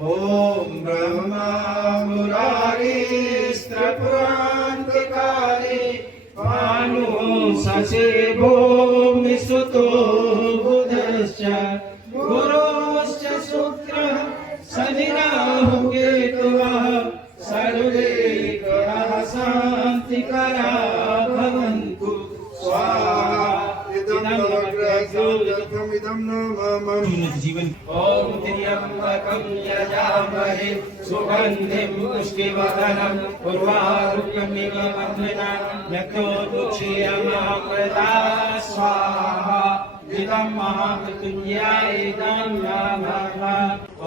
ओम ब्रह्मा मुरारीस्त्रपुरान्तिकारी सचेभो मिसुतो बुधश्च गुरोश्च शुक्रः शनिराहु केतुः सर्वे ग्रहाः शान्तिकरा भवन्तु स्वाहा। इदं नमः जीवन। ओम त्र्यंबकं यजामहे सुगंधिं पुष्टिवर्धनं उर्वारुकमिव बन्धना यज्ञोपक्षेयमामृता स्वाहा। इदं महामृत्युञ्जयाय इदं नमः।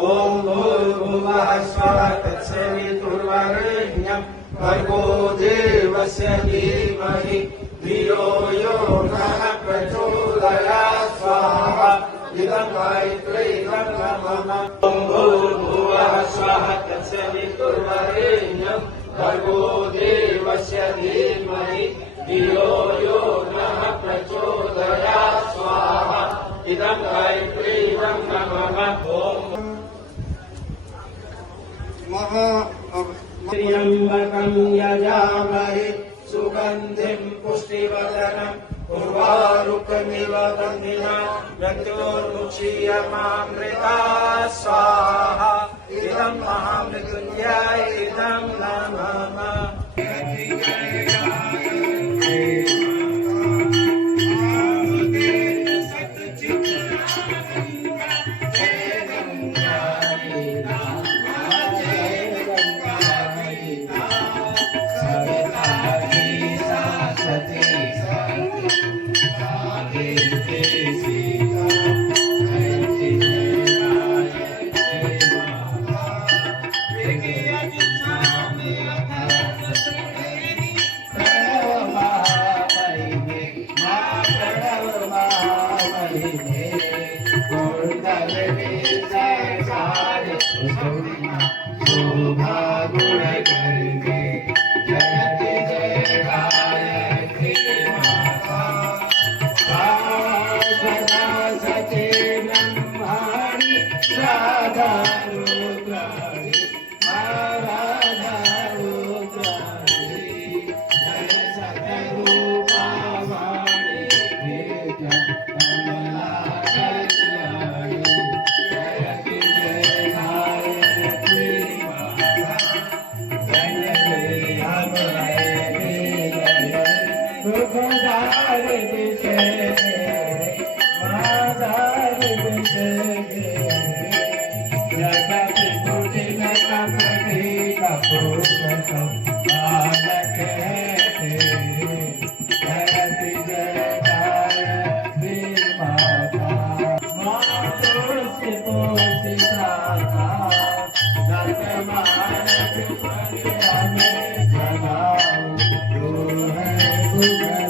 ओम भूर्भुवः स्वः तत्सवितुर्वरेण्यं भर्गो देवस्य धीमहि धियो यो नः प्रचोदयात् स्वाहा। इदं गायत्री इदं नमः। ओम भूर्भुवः स्वः तत्सवितुर्वरेण्यं भर्गो देवस्य धीमहि धियो यो नः प्रचोदयात् स्वाहा। इदं गायत्री इदं नमः। ओम त्र्यंबकं यजामहे सुगंधिं पुष्टिवर्धनं उर्वारुकमिव बन्धिना मृत्योर्मुक्षीयमामृता स्वाहा। इदं महामृत्युञ्जयाय इदं नमः। Thank you.